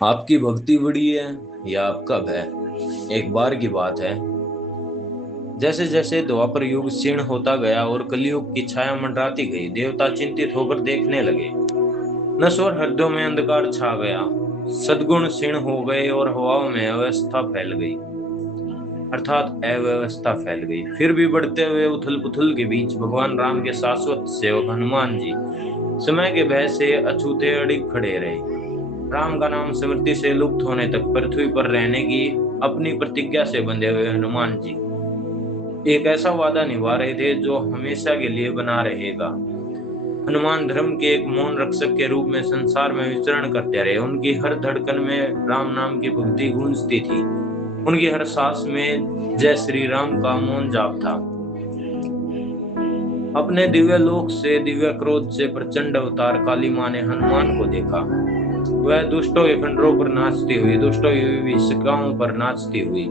आपकी भक्ति बड़ी है या आपका भय? एक बार की बात है, जैसे जैसे द्वापर युग क्षीण होता गया और कलयुग की छाया मंडराती गई, देवता चिंतित होकर देखने लगे। नश्वर हृदयों में अंधकार छा गया, सद्गुण क्षीण हो गए और हवाओं में अव्यवस्था फैल गई, अर्थात अव्यवस्था फैल गई। फिर भी बढ़ते हुए उथल पुथल के बीच भगवान राम के शाश्वत सेवक हनुमान जी समय के भय से अछूते अड़िग खड़े रहे। राम का नाम स्मृति से लुप्त होने तक पृथ्वी पर रहने की अपनी प्रतिज्ञा से बंधे हुए हनुमान जी एक ऐसा वादा निभा रहे थे जो हमेशा के लिए बना रहेगा। हनुमान धर्म के एक मौन रक्षक के रूप में संसार में विचरण करते रहे। उनकी हर धड़कन में राम नाम की भक्ति गूंजती थी। उनकी हर सांस में जय श्री राम का मौन जाप था। अपने दिव्य लोक से, दिव्य क्रोध से प्रचंड अवतार काली मां ने हनुमान को देखा। वह दुष्टों के खंडरों पर नाचती हुई, दुष्टों की विभीषिकाओं पर नाचती हुई,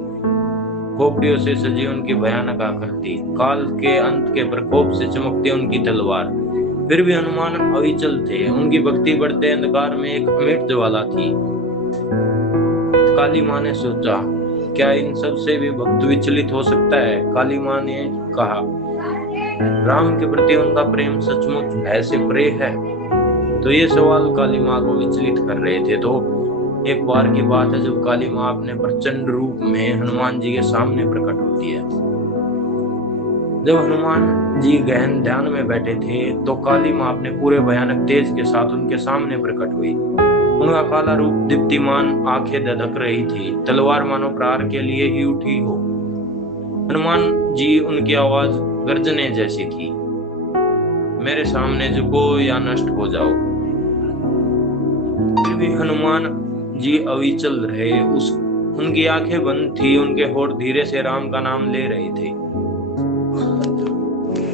खोपड़ियों से सजी उनकी भयानक आकृति, काल के अंत के प्रकोप से चमकती उनकी तलवार। फिर भी हनुमान अविचल थे। उनकी भक्ति बढ़ते अंधकार में एक अमिट ज्वाला थी। काली मां ने सोचा, क्या इन सब से भी भक्त विचलित हो सकता है? काली मां ने कहा, राम के प्रति उनका प्रेम सचमुच भय से परे है? तो ये सवाल काली मां को विचलित कर रहे थे। तो एक बार की बात है जब काली मां अपने प्रचंड रूप में हनुमान जी के सामने प्रकट होती है। जब हनुमान जी गहन ध्यान में बैठे थे तो काली मां अपने पूरे भयानक तेज के साथ उनके सामने प्रकट हुई। उनका काला रूप दीप्तिमान, आंखें धधक रही थी, तलवार मानो प्रहार के लिए ही उठी हो। हनुमान जी उनकी आवाज गर्जने जैसी थी, मेरे सामने झुको या नष्ट हो जाओ। फिर भी हनुमान जी अविचल रहे। उनकी आंखें बंद थी, उनके होठ धीरे से राम का नाम ले रहे थे।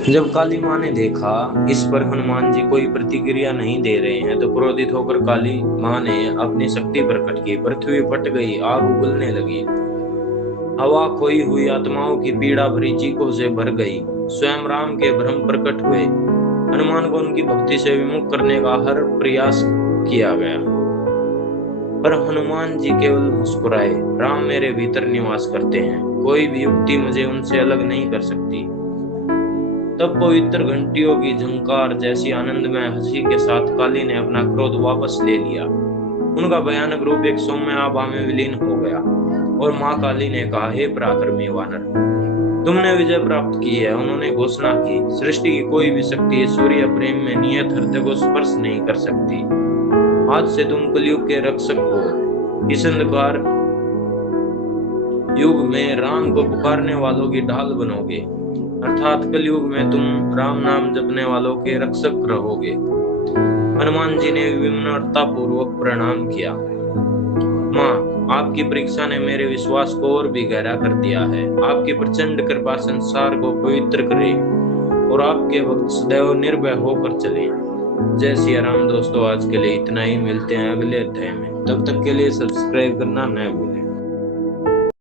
जब काली मां ने देखा इस पर हनुमान जी कोई प्रतिक्रिया नहीं दे रहे हैं तो क्रोधित होकर काली मां ने अपनी शक्ति प्रकट की। पृथ्वी फट गई, आग उगलने लगी, हवा खोई हुई आत्माओं की पीड़ा भरी चीखों से भर गई। स्वयं राम के भ्रम प्रकट हुए। हनुमान को उनकी भक्ति से विमुख करने का हर प्रयास किया गया, पर हनुमान जी केवल मुस्कुराए। राम मेरे भीतर निवास करते हैं, कोई भी युक्ति मुझे उनसे अलग नहीं कर सकती। तब पवित्र घंटियों की झंकार जैसी आनंदमय हंसी के साथ काली ने अपना क्रोध वापस ले लिया। उनका भयानक रूप एक सौम्य आभा में विलीन हो गया और मां काली ने कहा, हे पराक्रमी वानर, तुमने विजय प्राप्त की है। उन्होंने घोषणा की, सृष्टि की कोई भी शक्ति ईश्वरीय प्रेम में नियत हृदय को स्पर्श नहीं कर सकती। आज से तुम कलयुग के रक्षक हो। इस अंधकार युग में राम को पुकारने वालों की ढाल बनोगे, अर्थात कलयुग में तुम राम नाम जपने वालों के रक्षक रहोगे। हनुमान जी ने विनम्रता पूर्वक प्रणाम किया। माँ, आपकी परीक्षा ने मेरे विश्वास को और भी गहरा कर दिया है। आपकी प्रचंड कृपा संसार को पवित्र करे और आपके भक्त सदैव निर्भय होकर चले। जय सिया राम। दोस्तों, आज के लिए इतना ही। मिलते हैं अगले अध्याय में। तब तक के लिए सब्सक्राइब करना न भूलें।